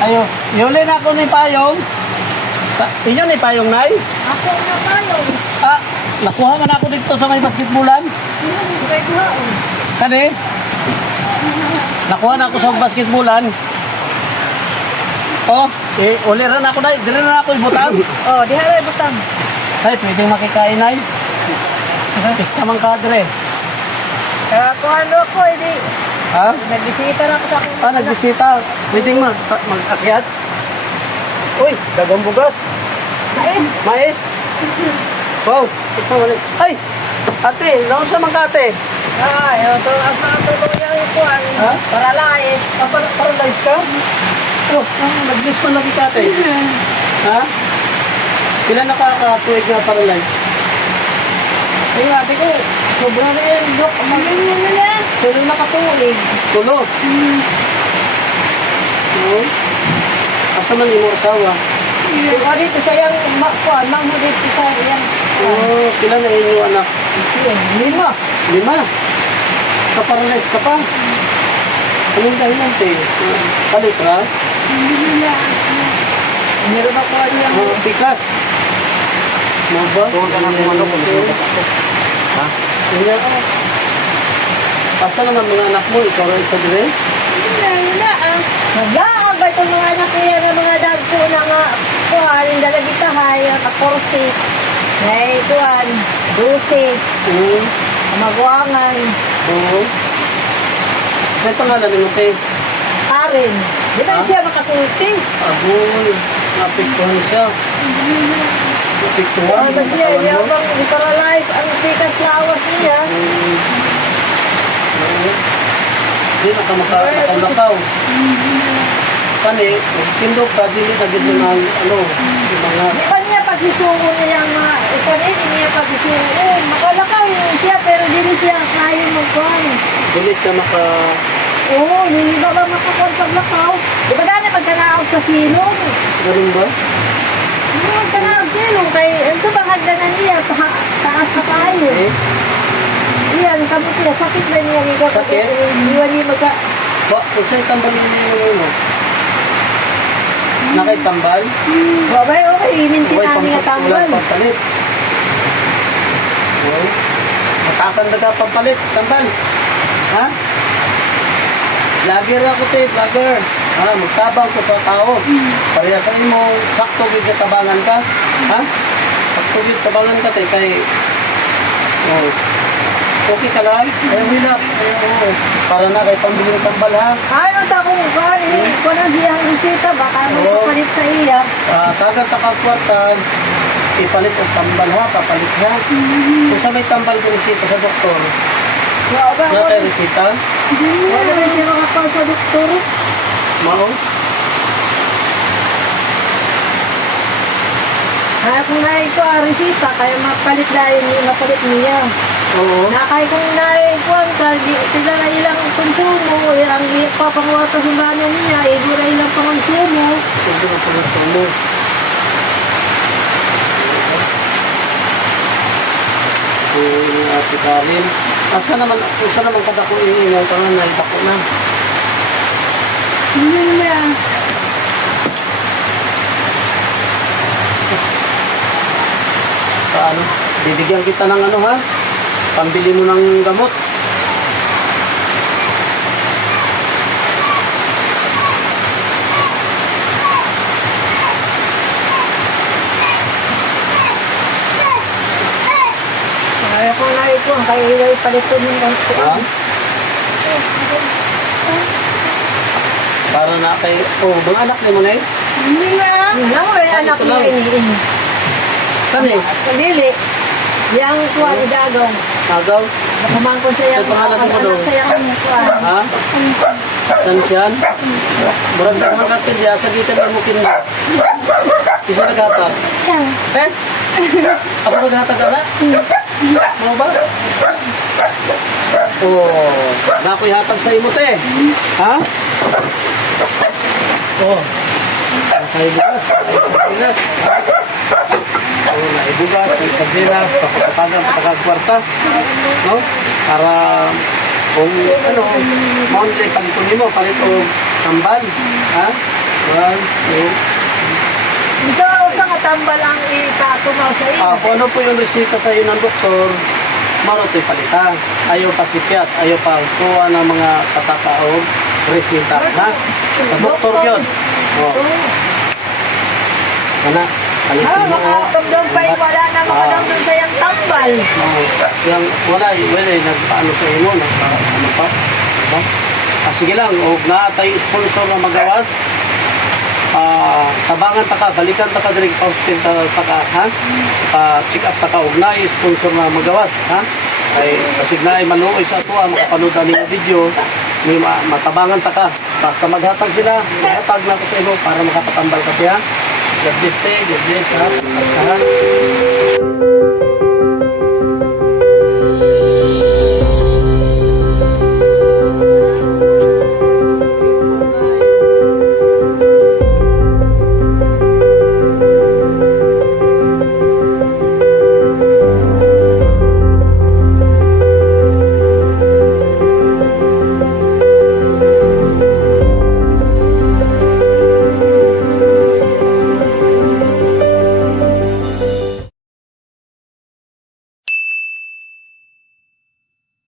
Ayo, yuli na ako ni Payong. Inyo ni Payong, Nay? Ako na Payong. Ah, nakuha man ako dito sa may basketbulan. Kani? Nakuha na ako sa basketbulan. Oh, uliran ako, Nay. Dire na ako ibutang. Oh, di halay butang. Ay, pwedeng makikain, Nay. Pista man ka, dire. Kaya kung ano ako, hindi. Ha? Nagbisita na ako sa akin. Ah, nagbisita. Pwedeng mag-akyat. Uy, dagang bugas. Mais. Mais. Wow, isa wala. Ay, ate, naon sa mga ate? Ay, ito, asa tulong niya ito. Ha? Paralais. Ah, paralyze ka? Oh, nag-list man lagi ka ate. Ha? Ilan nakakatuwig na paralyze? Yung ate ko, sobrang na yan, Dok. Magiging na. Sino nakatulig? Tulo. Oo. Asa man yung asawa? Yung ano dito sa yung mang mo dito sa yan. Oo, ilan na inyo anak? 5. 5. Kaparalyze ka pa? Anong dahilan, te? Palit ka? Meron ako yung Pikas. Mo ba? Doon ka na kumano kung ha? Hindi ako. Asa naman mga anak mo? Ikaw rin sa dire? Naglaang ba itong mga anak niya ng mga dagko na nga kuhan, yung dalagitahay, kaporsi, may kuhan, 12, Oo. maguangan, Oo. Sa'yo pangalan mo, te? arin. Di ba Ha? siya makasulti? Agoy. Napiktuhan siya. Napiktuhan. Ano ba siya, yabang i-paralyze ang tikas lawas niya. Oo. Hindi nakamakaw. Kani, tindog ka, dili na gito na, ano, yung mga, Di ba niya paghisuko niya yung mga, ikanin niya paghisuko. Makalakaw yun siya, pero dili siya kaya magkuhan. dili siya maka, Oo, hindi ba makakuhan paglakaw? Di ba dami pagkanaog sa silong? ganun ba? Hindi pagkanaog silong, kay, ito ba hagdanan niya, taas na tayo. Eh, Iyan, kamot niya, sakit ba niya? Sakit? Iwan niya magka... ba, kung sa'yo tambalin mo yung ano? Nakay-tambal? Babay, okay, imintin namin nga tambal. Walang pampalit. Oo. Matakan na ka pampalit, tambal. Ha? Vlogger ako, te, vlogger. Ha, magtabang ko sa tao. Pareha sa imo, sakto gid ka tabangan ka. Ha? Sakto gid tabangan ka, te, kay... Oh. Okay ka lang? Ayaw nila. Oo. Para na kay pambili ng tambal, ha? Ay, ang takong kuhan, kung na siya ang resita, baka may Oo. kapalit sa iya. Tagat takakwartan, ipalit ang tambal, ha? Papalit, ha? Kung sa may tambal ko resita sa doktor, Wala ba? na tayo resita, Wala ba siya makapal sa doktor? mao? Kaya kung naay ko ang resita, kaya mapalit dahil mapalit niya. Oo. Nakay kung naikuan ka, sila na ilang konsumo, ang papangwata sa bano niya, di na ilang pangonsumo. Hindi na po sa mo. Yung ate Karin. Asa naman kada ko iingaw ka nga, naibako na. Hindi na. Paano? Bibigyan kita ng ano, ha? Pambili mo ng gamot. Kaya kung naikuan, kaya iway palit ko ng Ha? konsumo. Para na kay... Oh, mga anak ni mo na eh. Hindi na. Hindi na, may Bakit anak ito niya lang? iniin. Kani? Kadili. Yang kuwan, idagaw. Agaw? Nakamangkon sa yang Sa pangalan mo anak daw? sa yang kuwan. Ha? Sansyan? Murag ka mga katilya, sa gitan mo kinda. Isa naghatag. Yan. Eh? Ako naghatag ala? Ano ba? Oh, nakoy hatag sa imo te. Ha? Oh. Kay bukas, kay sardinas. Oh, naibugas, kay sardinas, pakatagan, patakag kwarta. No? Para Kung ano, monthly paliton mo, palito tambal. Ha? 1, 2. Ito, sa nga tambal ang ikatumaw sa iyo. Kung ano po yung resita sa iyo ng doktor, maroto'y palita. Ayaw pa sipiat, ayaw pa kuha ng mga katataog resita. Ha? Sa doktor yun. Ano? Palitin mo. Makakamdam pa yung wala na makadamdam sa yung tambal. Yung wala nagpaano sa imo, ano pa? Diba? Sige lang, huwag na tayo sponsor na magawas. Tabangan ta ka, balikan ta ka direct pa hospital ta ka, ha? Check up ta ka, huwag na sponsor na magawas, ha? Ay, kasig na ay manuoy sa ato, makapanood na niyo video, may matabangan ta ka. Basta maghatag sila, maghatag na ko sa imo para makapatambal ka siya. God bless, God bless, ha? Basta, ha?